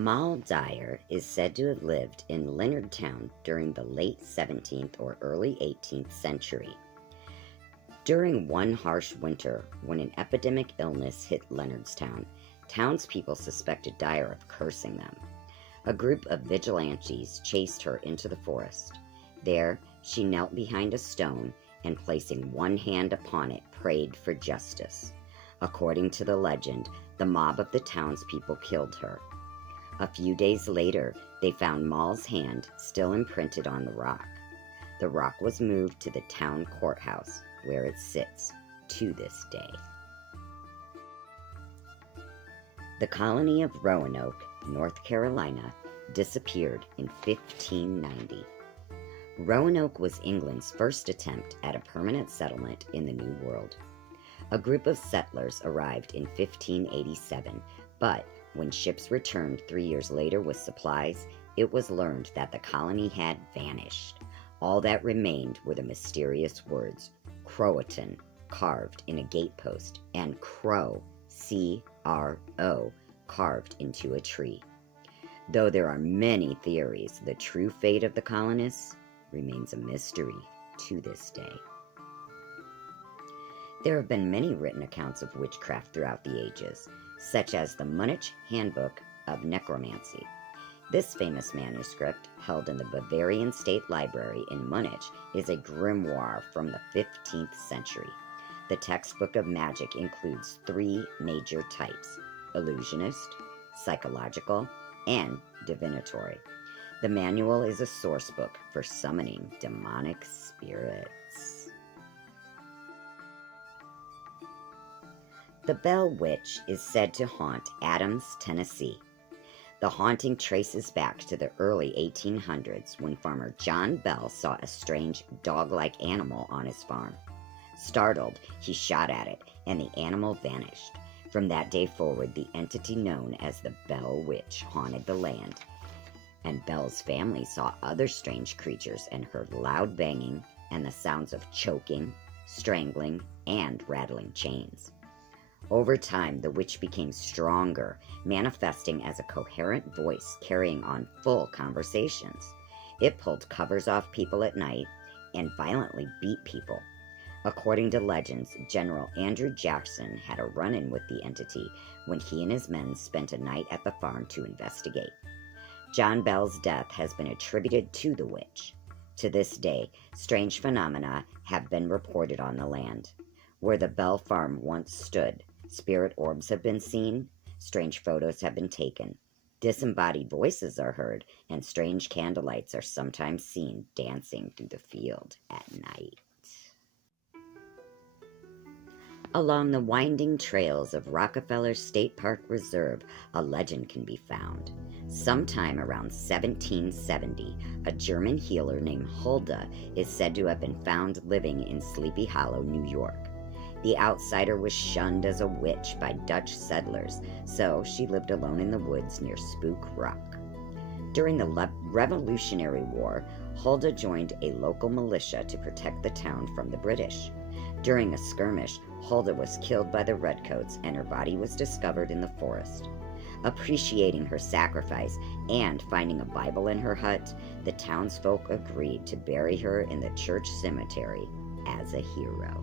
Moll Dyer is said to have lived in Leonardtown during the late 17th or early 18th century. During one harsh winter, when an epidemic illness hit Leonardstown, townspeople suspected Dyer of cursing them. A group of vigilantes chased her into the forest. There, she knelt behind a stone and, placing one hand upon it, prayed for justice. According to the legend, the mob of the townspeople killed her. A few days later, they found Moll's hand still imprinted on the rock. The rock was moved to the town courthouse, where it sits to this day. The colony of Roanoke, North Carolina, disappeared in 1590. Roanoke was England's first attempt at a permanent settlement in the New World. A group of settlers arrived in 1587, but when ships returned 3 years later with supplies, it was learned that the colony had vanished. All that remained were the mysterious words Croatan, carved in a gatepost, and Crow, C-R-O, carved into a tree. Though there are many theories, the true fate of the colonists remains a mystery to this day. There have been many written accounts of witchcraft throughout the ages, such as the Munich Handbook of Necromancy. This famous manuscript, held in the Bavarian State Library in Munich, is a grimoire from the 15th century. The textbook of magic includes 3 major types: illusionist, psychological, and divinatory. The manual is a source book for summoning demonic spirits. The Bell Witch is said to haunt Adams, Tennessee. The haunting traces back to the early 1800s when farmer John Bell saw a strange dog-like animal on his farm. Startled, he shot at it, and the animal vanished. From that day forward, the entity known as the Bell Witch haunted the land, and Bell's family saw other strange creatures and heard loud banging and the sounds of choking, strangling, and rattling chains. Over time, the witch became stronger, manifesting as a coherent voice carrying on full conversations. It pulled covers off people at night and violently beat people. According to legends, General Andrew Jackson had a run-in with the entity when he and his men spent a night at the farm to investigate. John Bell's death has been attributed to the witch. To this day, strange phenomena have been reported on the land. Where the Bell farm once stood, spirit orbs have been seen, strange photos have been taken, disembodied voices are heard, and strange candlelights are sometimes seen dancing through the field at night. Along the winding trails of Rockefeller State Park Reserve, a legend can be found. Sometime around 1770, a German healer named Hulda is said to have been found living in Sleepy Hollow, New York. The outsider was shunned as a witch by Dutch settlers, so she lived alone in the woods near Spook Rock. During the Revolutionary War, Hulda joined a local militia to protect the town from the British. During a skirmish, Hulda was killed by the Redcoats and her body was discovered in the forest. Appreciating her sacrifice and finding a Bible in her hut, the townsfolk agreed to bury her in the church cemetery as a hero.